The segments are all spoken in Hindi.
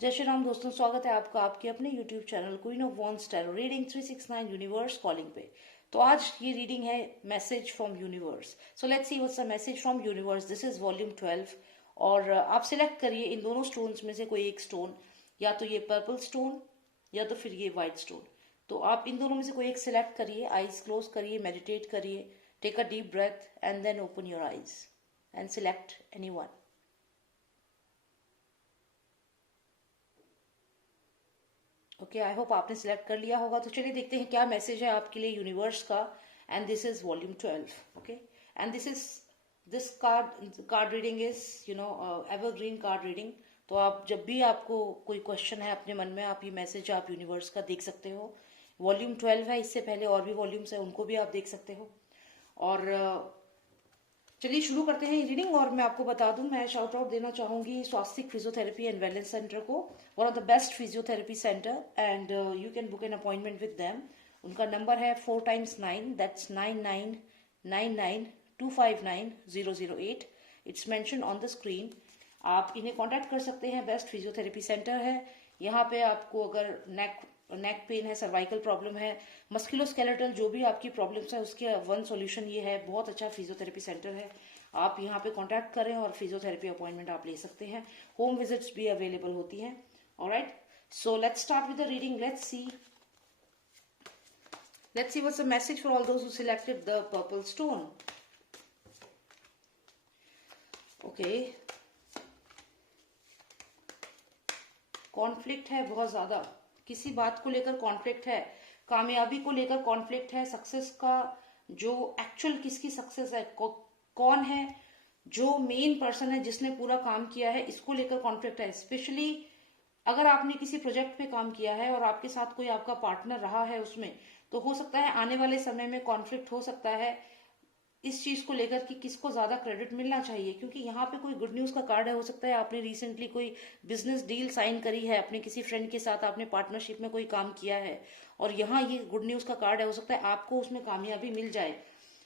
जय श्री राम दोस्तों, स्वागत है आपका आपके अपने YouTube channel queen of wands tarot reading 369 universe calling पे। तो आज ये रीडिंग है message from universe. So let's see what's the message from universe. This is volume 12 और आप सिलेक्ट करिए इन दोनों स्टोन्स में से कोई एक स्टोन, या तो ये पर्पल स्टोन या तो फिर ये व्हाइट स्टोन। तो आप इन दोनों में से कोई एक सिलेक्ट करिए, आईज क्लोज करिए, मेडिटेट करिए, take a deep breath and then open your eyes and select any one. Okay, I hope आपने सिलेक्ट कर लिया होगा। तो चलिए देखते हैं क्या मैसेज है आपके लिए यूनिवर्स का। And this is volume 12। Okay, and this card reading is evergreen card reading. तो आप जब भी आपको कोई क्वेश्चन है अपने मन में, आप ये मैसेज आप यूनिवर्स का देख सकते हो। वॉल्यूम 12 है, इससे पहले और भी वॉल्यूम्स है, उनको भी आप देख सकते हो। और चलिए शुरू करते हैं रीडिंग। और मैं आपको बता दूं, मैं शाउट आउट देना चाहूंगी स्वास्तिक फिजियोथेरेपी एंड वेलनेस सेंटर को, one of the best physiotherapy centre, and you can book an appointment with them. उनका नंबर है 4 times 9, that's 9999259008। It's mention on the screen. आप इन्हें कांटेक्ट कर सकते हैं। बेस्ट फिजियोथेरेपी सेंटर है। यहाँ पे आपको अगर नेक पेन है, सर्वाइकल प्रॉब्लम है, मस्कुलोस्केलेटल जो भी आपकी प्रॉब्लम्स है, उसके वन सॉल्यूशन ये है। बहुत अच्छा फिजियोथेरेपी सेंटर है। आप यहाँ पे कांटेक्ट करें और फिजियोथेरेपी अपॉइंटमेंट आप ले सकते हैं। होम विजिट्स भी अवेलेबल होती हैं। Alright, so let's start with the reading. Let's see what's the message for all those who selected the purple stone. Okay, conflict है बहुत ज्यादा, किसी बात को लेकर कॉन्फ्लिक्ट है, कामयाबी को लेकर कॉन्फ्लिक्ट है, सक्सेस का जो एक्चुअल किसकी सक्सेस है, कौन है जो मेन पर्सन है जिसने पूरा काम किया है, इसको लेकर कॉन्फ्लिक्ट है। स्पेशली अगर आपने किसी प्रोजेक्ट पे काम किया है और आपके साथ कोई आपका पार्टनर रहा है उसमें, तो हो सकता है आने वाले समय में कॉन्फ्लिक्ट हो सकता है इस चीज को लेकर कि किसको ज्यादा क्रेडिट मिलना चाहिए। क्योंकि यहाँ पे कोई गुड न्यूज का कार्ड है। हो सकता है आपने रिसेंटली कोई बिजनेस डील साइन करी है अपने किसी फ्रेंड के साथ, आपने पार्टनरशिप में कोई काम किया है और यहाँ ये गुड न्यूज का कार्ड है। हो सकता है आपको उसमें कामयाबी मिल जाए,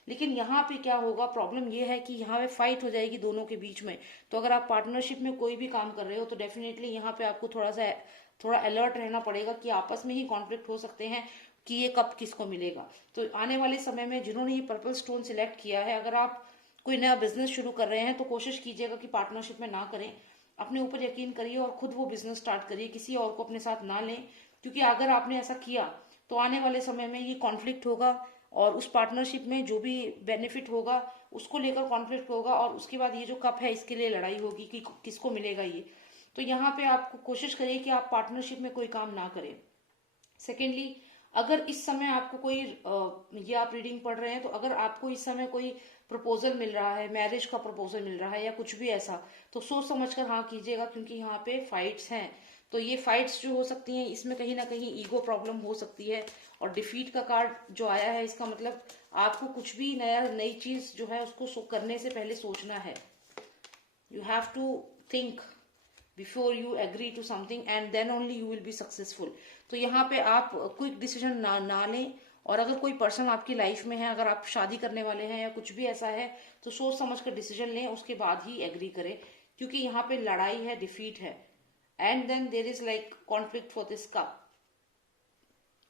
लेकिन यहाँ पे क्या होगा, प्रॉब्लम ये है कि यहाँ पे फाइट हो जाएगी दोनों के बीच में। तो अगर आप पार्टनरशिप में कोई भी काम कर रहे हो तो डेफिनेटली यहाँ पे आपको थोड़ा अलर्ट रहना पड़ेगा कि आपस में ही कॉन्फ्लिक्ट हो सकते हैं कि ये कब किसको मिलेगा। तो आने वाले समय में जिन्होंने ये पर्पल स्टोन सिलेक्ट किया है, अगर आप कोई नया बिजनेस शुरू कर रहे हैं तो कोशिश कीजिएगा कि पार्टनरशिप में ना करें। अपने ऊपर यकीन करिए और खुद वो बिजनेस स्टार्ट करिए, किसी और को अपने साथ ना लें। क्योंकि अगर आपने ऐसा किया तो आने वाले समय में ये कॉन्फ्लिक्ट होगा और उस पार्टनरशिप में जो भी बेनिफिट होगा उसको लेकर कॉन्फ्लिक्ट होगा, और उसके बाद ये जो कप है इसके लिए लड़ाई होगी कि किसको मिलेगा ये। तो यहाँ पे आपको कोशिश करिए कि आप पार्टनरशिप में कोई काम ना करें। सेकेंडली, अगर इस समय आपको कोई ये आप रीडिंग पढ़ रहे हैं तो अगर आपको इस समय कोई प्रपोजल मिल रहा है, मैरिज का प्रपोजल मिल रहा है या कुछ भी ऐसा, तो सोच समझ कर हाँ कीजिएगा। क्योंकि यहाँ पे फाइट्स हैं, तो ये फाइट्स जो हो सकती हैं इसमें कहीं ना कहीं ईगो प्रॉब्लम हो सकती है। और डिफीट का कार्ड जो आया है, इसका मतलब आपको कुछ भी नई चीज जो है उसको करने से पहले सोचना है। You have to think before you agree to something and then only you will be successful. तो यहाँ पे आप क्विक डिसीजन ना लें। और अगर कोई पर्सन आपकी लाइफ में है, अगर आप शादी करने वाले हैं या कुछ भी ऐसा है, तो सोच समझ कर डिसीजन लें, उसके बाद ही एग्री करें। क्योंकि यहाँ पे लड़ाई है, डिफीट है, and then there is like conflict for this cup.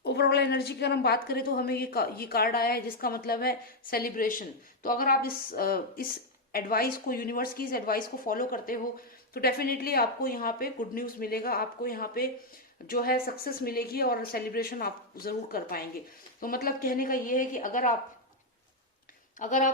Overall energy की अगर हम बात करें तो हमें ये कार्ड आया है जिसका मतलब है सेलिब्रेशन। तो अगर आप इस एडवाइस को, यूनिवर्स की इस एडवाइस को फॉलो करते हो तो डेफिनेटली आपको यहाँ पे गुड न्यूज मिलेगा, आपको यहाँ पे जो है सक्सेस मिलेगी और सेलिब्रेशन आप जरूर कर पाएंगे। तो मतलब कहने का ये है कि अगर आप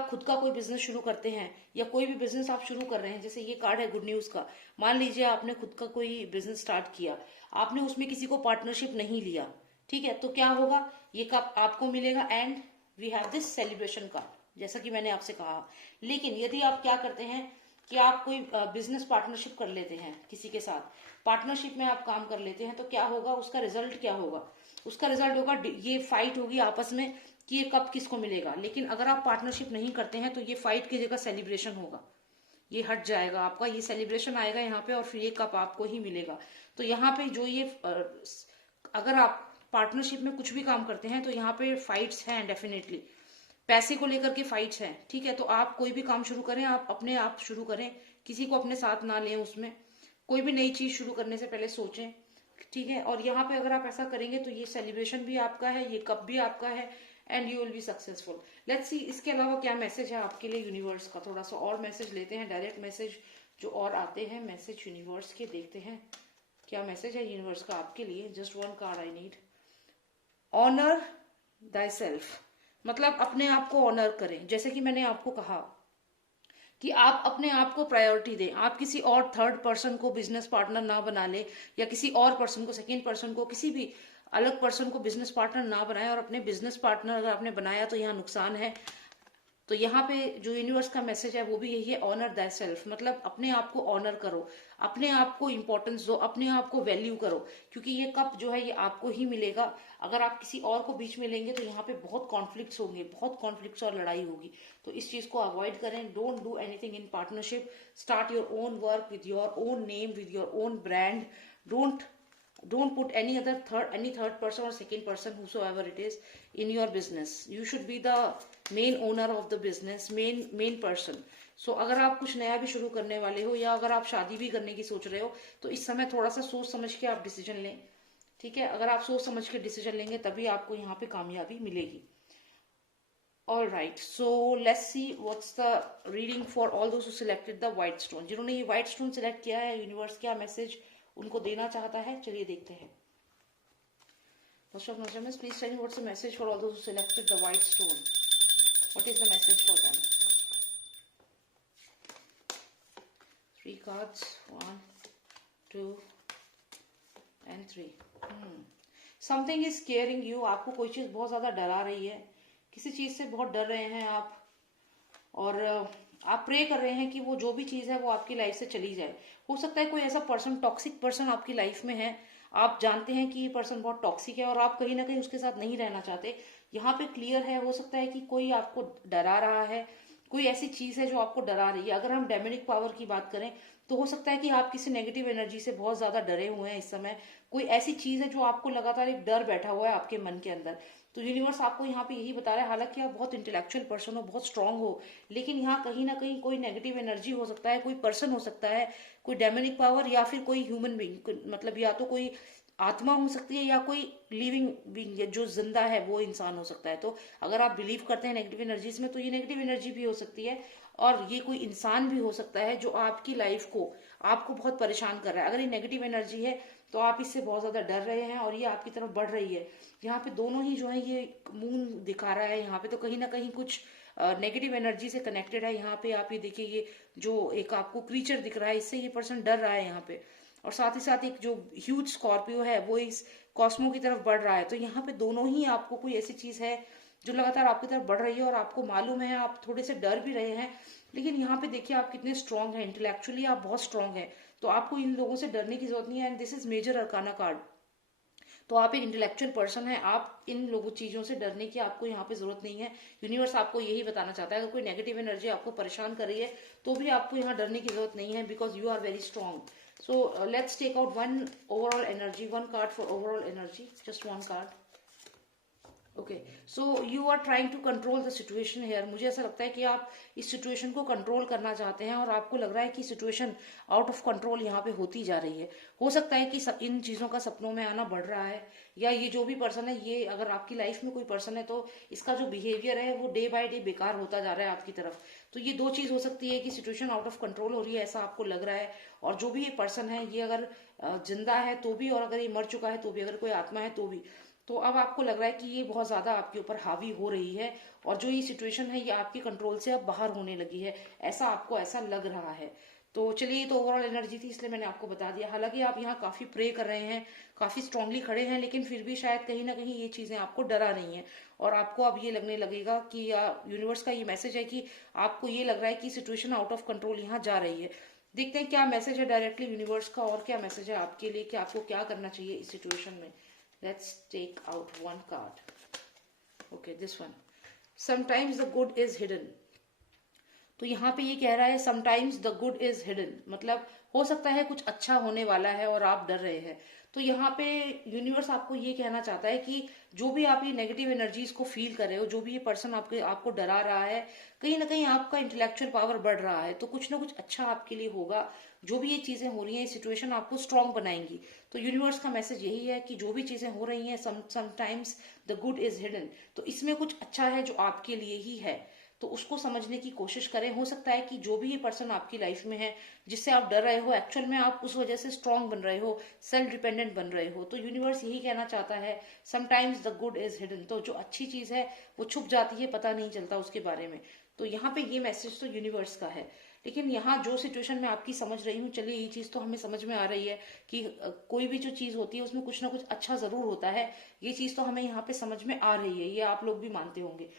खुद का कोई बिजनेस शुरू करते हैं या कोई भी बिजनेस आप शुरू कर रहे हैं, जैसे ये कार्ड है गुड न्यूज का। मान लीजिए आपने खुद का कोई बिजनेस स्टार्ट किया, आपने उसमें किसी को पार्टनरशिप नहीं लिया, ठीक है, तो क्या होगा, ये कप आपको मिलेगा and we have this celebration card, जैसा कि मैंने आपसे कहा। लेकिन यदि आप क्या करते हैं कि आप कोई बिजनेस पार्टनरशिप कर लेते हैं किसी के साथ, पार्टनरशिप में आप काम कर लेते हैं, तो क्या होगा, उसका रिजल्ट क्या होगा, उसका रिजल्ट होगा ये फाइट होगी आपस में कि ये कब किसको मिलेगा। लेकिन अगर आप पार्टनरशिप नहीं करते हैं तो ये फाइट की जगह सेलिब्रेशन होगा, ये हट जाएगा आपका, ये सेलिब्रेशन आएगा यहाँ पे और फिर ये कप आपको ही मिलेगा। तो यहाँ पे जो ये अगर आप पार्टनरशिप में कुछ भी काम करते हैं तो यहाँ पे फाइट्स हैं, डेफिनेटली पैसे को लेकर के फाइट्स हैं, ठीक है। तो आप कोई भी काम शुरू करें, आप अपने आप शुरू करें, किसी को अपने साथ ना लें उसमें। कोई भी नई चीज शुरू करने से पहले सोचें, ठीक है। और यहाँ पे अगर आप ऐसा करेंगे तो ये सेलिब्रेशन भी आपका है, ये कप भी आपका है, and you will be successful. Let's see इसके अलावा क्या मैसेज है आपके लिए यूनिवर्स का। थोड़ा सा और मैसेज लेते हैं, डायरेक्ट मैसेज जो और आते हैं मैसेज यूनिवर्स के, देखते हैं क्या मैसेज है यूनिवर्स का आपके लिए। Just one card I need. Honour thy self, मतलब अपने आप को ऑनर करें। जैसे कि मैंने आपको कहा कि आप अपने आप को प्रायोरिटी दें। आप किसी और थर्ड पर्सन को बिजनेस पार्टनर ना बना ले, या किसी और पर्सन को, सेकेंड पर्सन को, किसी भी अलग पर्सन को बिजनेस पार्टनर ना बनाए। और अपने बिजनेस पार्टनर अगर आपने बनाया तो यहाँ नुकसान है। तो यहाँ पे जो यूनिवर्स का मैसेज है वो भी यही है, ऑनर दैट सेल्फ, मतलब अपने आप को ऑनर करो, अपने आप को इंपॉर्टेंस दो, अपने आप को वैल्यू करो। क्योंकि ये कप जो है ये आपको ही मिलेगा। अगर आप किसी और को बीच में लेंगे तो यहाँ पे बहुत कॉन्फ्लिक्ट्स होंगे, बहुत कॉन्फ्लिक्ट्स और लड़ाई होगी। तो इस चीज को अवॉइड करें। Don't do anything in partnership. Start your own work with your own name, with your own brand. Don't put any third person or second person, whosoever it is, in your business. You should be the main owner of the business, main person. So अगर आप कुछ नया भी शुरू करने वाले हो, या अगर आप शादी भी करने की सोच रहे हो, तो इस समय थोड़ा सा सोच समझ के आप डिसीजन लें, ठीक है। अगर आप सोच समझ के डिसीजन लेंगे तभी आपको यहाँ पे कामयाबी मिलेगी। All right, so let's see what's the reading for all those who selected the white stone. जिन्होंने ये white stone select किया है, यूनिवर्स क्या मैसेज उनको देना चाहता है, चलिए देखते हैं। Most of Najamis, please tell me what's the message for all those who selected the white stone. What is the message for them? 3 cards, 1, 2 and 3. Something is scaring you. आपको कोई चीज बहुत ज्यादा डरा रही है, किसी चीज से बहुत डर रहे हैं आप, और आप प्रे कर रहे हैं कि वो जो भी चीज है वो आपकी लाइफ से चली जाए। हो सकता है कोई ऐसा पर्सन, टॉक्सिक पर्सन आपकी लाइफ में है, आप जानते हैं कि ये पर्सन बहुत टॉक्सिक है और आप कहीं ना कहीं उसके साथ नहीं रहना चाहते। यहाँ पे क्लियर है, हो सकता है कि कोई आपको डरा रहा है, कोई ऐसी चीज है जो आपको डरा रही है। अगर हम डेमोनिक पावर की बात करें तो हो सकता है कि आप किसी नेगेटिव एनर्जी से बहुत ज्यादा डरे हुए हैं इस समय। कोई ऐसी चीज है जो आपको लगातार एक डर बैठा हुआ है आपके मन के अंदर। तो यूनिवर्स आपको यहाँ पे यही बता रहा है, हालांकि आप बहुत इंटेलेक्चुअल पर्सन हो, बहुत स्ट्रांग हो, लेकिन यहाँ कहीं ना कहीं कोई नेगेटिव एनर्जी हो सकता है, कोई पर्सन हो सकता है, कोई डेमोनिक पावर, या फिर कोई ह्यूमन बीइंग, मतलब या तो कोई आत्मा हो सकती है या कोई लिविंग बीइंग जो जिंदा है वो इंसान हो सकता है। तो अगर आप बिलीव करते हैं नेगेटिव एनर्जीज में तो ये नेगेटिव एनर्जी भी हो सकती है, और ये कोई इंसान भी हो सकता है जो आपकी लाइफ को, आपको बहुत परेशान कर रहा है। अगर ये नेगेटिव एनर्जी है तो आप इससे बहुत ज्यादा डर रहे हैं और ये आपकी तरफ बढ़ रही है। यहाँ पे दोनों ही जो है ये मून दिखा रहा है यहाँ पे, तो कहीं ना कहीं कुछ नेगेटिव एनर्जी से कनेक्टेड है। यहाँ पे आप ये देखिए, ये जो एक आपको क्रीचर दिख रहा है इससे ये पर्सन डर रहा है यहाँ पे, और साथ ही साथ एक जो ह्यूज स्कॉर्पियो है वो इस कॉस्मो की तरफ बढ़ रहा है। तो यहाँ पे दोनों ही आपको कोई ऐसी चीज है जो लगातार आपकी तरफ बढ़ रही है, और आपको मालूम है आप थोड़े से डर भी रहे हैं, लेकिन यहाँ पे देखिए आप कितने स्ट्रांग हैं, इंटेलेक्चुअली आप बहुत स्ट्रांग हैं। तो आपको इन लोगों से डरने की जरूरत नहीं है। And this is major arcana card. तो आप एक इंटेलेक्चुअल पर्सन है, आप इन लोगों चीजों से डरने की आपको यहाँ पे जरूरत नहीं है। यूनिवर्स आपको यही बताना चाहता है, अगर कोई नेगेटिव एनर्जी आपको परेशान कर रही है तो भी आपको यहाँ डरने की जरूरत नहीं है, because you are very strong. So let's take out one overall energy, one card for overall energy, just one card. Okay, so you are trying to control the situation here. मुझे ऐसा लगता है कि आप इस सिचुएशन को कंट्रोल करना चाहते हैं, और आपको लग रहा है कि सिचुएशन आउट ऑफ कंट्रोल यहाँ पे होती जा रही है। हो सकता है कि इन चीजों का सपनों में आना बढ़ रहा है, या ये जो भी पर्सन है, ये अगर आपकी लाइफ में कोई पर्सन है तो इसका जो बिहेवियर है वो डे बाय डे बेकार होता जा रहा है आपकी तरफ। तो ये दो चीज हो सकती है कि सिचुएशन आउट ऑफ कंट्रोल हो रही है, ऐसा आपको लग रहा है। और जो भी ये पर्सन है ये अगर जिंदा है तो भी, और अगर ये मर चुका है तो भी, अगर कोई आत्मा है तो भी, तो अब आपको लग रहा है कि ये बहुत ज्यादा आपके ऊपर हावी हो रही है, और जो ये सिचुएशन है ये आपके कंट्रोल से अब बाहर होने लगी है, ऐसा आपको ऐसा लग रहा है। तो चलिए, ये तो ओवरऑल एनर्जी थी, इसलिए मैंने आपको बता दिया। हालांकि आप यहाँ काफी प्रे कर रहे हैं, काफी स्ट्रांगली खड़े हैं, लेकिन फिर भी शायद कहीं ना कहीं ये चीजें आपको डरा रही हैं, और आपको अब ये लगने लगेगा कि यूनिवर्स का ये मैसेज है कि आपको ये लग रहा है कि सिचुएशन आउट ऑफ कंट्रोल यहाँ जा रही है। देखते हैं क्या मैसेज है डायरेक्टली यूनिवर्स का, और क्या मैसेज है आपके लिए कि आपको क्या करना चाहिए इस सिचुएशन में। Let's take out one card. Okay, this one. Sometimes the good is hidden. तो यहाँ पे ये कह रहा है sometimes the good is hidden, मतलब हो सकता है कुछ अच्छा होने वाला है और आप डर रहे हैं। तो यहाँ पे यूनिवर्स आपको ये कहना चाहता है कि जो भी आप ये नेगेटिव एनर्जीज को फील कर रहे हो, जो भी ये पर्सन आपको डरा रहा है, कहीं ना कहीं आपका इंटेलेक्चुअल पावर बढ़ रहा है, तो कुछ ना कुछ अच्छा आपके लिए होगा। जो भी ये चीजें हो रही हैं, सिचुएशन आपको स्ट्रांग बनाएंगी। तो यूनिवर्स का मैसेज यही है कि जो भी चीजें हो रही हैं, sometimes the good is hidden, तो इसमें कुछ अच्छा है जो आपके लिए ही है। तो उसको समझने की कोशिश करें। हो सकता है कि जो भी ये पर्सन आपकी लाइफ में है, जिससे आप डर रहे हो, एक्चुअल में आप उस वजह से स्ट्रांग बन रहे हो, सेल्फ डिपेंडेंट बन रहे हो। तो यूनिवर्स यही कहना चाहता है, sometimes the good is hidden, तो जो अच्छी चीज है वो छुप जाती है, पता नहीं चलता उसके बारे में। तो यहाँ पे ये मैसेज तो यूनिवर्स का है। लेकिन यहाँ जो सिचुएशन मैं आपकी समझ रही हूँ, चलिए ये चीज तो हमें समझ में आ रही है कि कोई भी जो चीज होती है उसमें कुछ ना कुछ अच्छा जरूर होता है। ये चीज तो हमें यहाँ पे समझ में आ रही है, ये आप लोग भी मानते होंगे।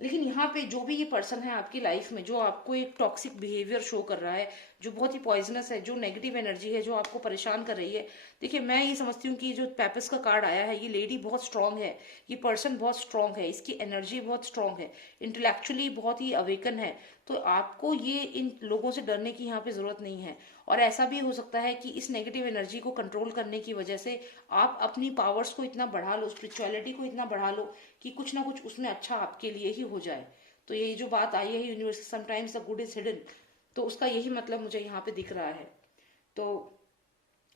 लेकिन यहाँ पे जो भी ये पर्सन है आपकी लाइफ में, जो आपको एक टॉक्सिक बिहेवियर शो कर रहा है, जो बहुत ही पॉइजनस है, जो नेगेटिव एनर्जी है, जो आपको परेशान कर रही है। देखिए, मैं ये समझती हूँ कि जो पेपस का कार्ड आया है, ये लेडी बहुत स्ट्रांग है, ये पर्सन बहुत स्ट्रांग है, इसकी एनर्जी बहुत स्ट्रांग है, इंटेलेक्चुअली बहुत ही अवेकन है। तो आपको ये इन लोगों से डरने की यहाँ पे जरूरत नहीं है। और ऐसा भी हो सकता है कि इस नेगेटिव एनर्जी को कंट्रोल करने की वजह से आप अपनी पावर्स को इतना बढ़ा लो, स्पिरिचुअलिटी को इतना बढ़ा लो कि कुछ ना कुछ उसमें अच्छा आपके लिए ही हो जाए। तो ये जो बात आई है universe, sometimes the good is hidden, तो उसका यही मतलब मुझे यहाँ पे दिख रहा है। तो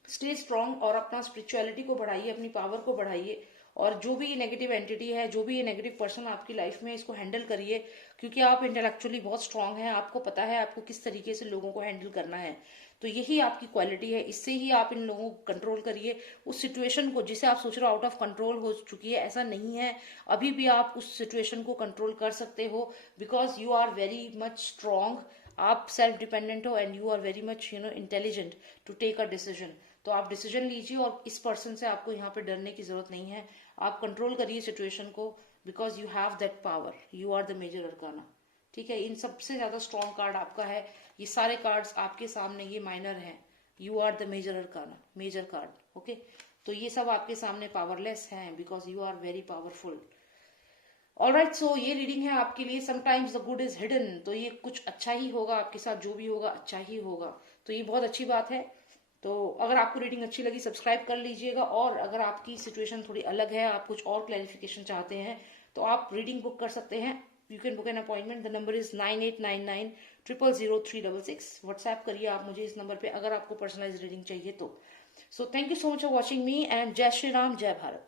स्टे स्ट्रांग और अपना स्पिरिचुअलिटी को बढ़ाइए, अपनी पावर को बढ़ाइए। और जो भी ये नेगेटिव एंटिटी है, जो भी ये नेगेटिव पर्सन आपकी लाइफ में, इसको हैंडल करिए। क्योंकि आप इंटेलेक्चुअली बहुत स्ट्रांग हैं, आपको पता है आपको किस तरीके से लोगों को हैंडल करना है। तो यही आपकी क्वालिटी है, इससे ही आप इन लोगों को कंट्रोल करिए। उस सिचुएशन को जिसे आप सोच रहे हो आउट ऑफ कंट्रोल हो चुकी है, ऐसा नहीं है। अभी भी आप उस सिचुएशन को कंट्रोल कर सकते हो, because you are very much strong. आप सेल्फ डिपेंडेंट हो and you are very much intelligent to take a decision. तो आप डिसीजन लीजिए और इस पर्सन से आपको यहाँ पे डरने की जरूरत नहीं है। आप कंट्रोल करिए सिचुएशन को, because you have that power, you are the major arcana. ठीक है, इन सबसे ज्यादा स्ट्रॉन्ग कार्ड आपका है। ये सारे कार्ड्स आपके सामने, ये माइनर हैं। You are the major arcana, major card. Okay, तो ये सब आपके सामने पावरलेस हैं, because you are very powerful. Alright, so ये रीडिंग है आपके लिए, sometimes the good is hidden. तो ये कुछ अच्छा ही होगा आपके साथ, जो भी होगा अच्छा ही होगा। तो ये बहुत अच्छी बात है। तो अगर आपको रीडिंग अच्छी लगी, सब्सक्राइब कर लीजिएगा। और अगर आपकी सिचुएशन थोड़ी अलग है, आप कुछ और क्लैरिफिकेशन चाहते हैं, तो आप रीडिंग बुक कर सकते हैं। You can book an appointment. The number is 9899000666। WhatsApp करिए आप मुझे इस नंबर पे अगर आपको पर्सनलाइज रीडिंग चाहिए तो। So thank you so much for watching me, and जय श्री राम, जय भारत।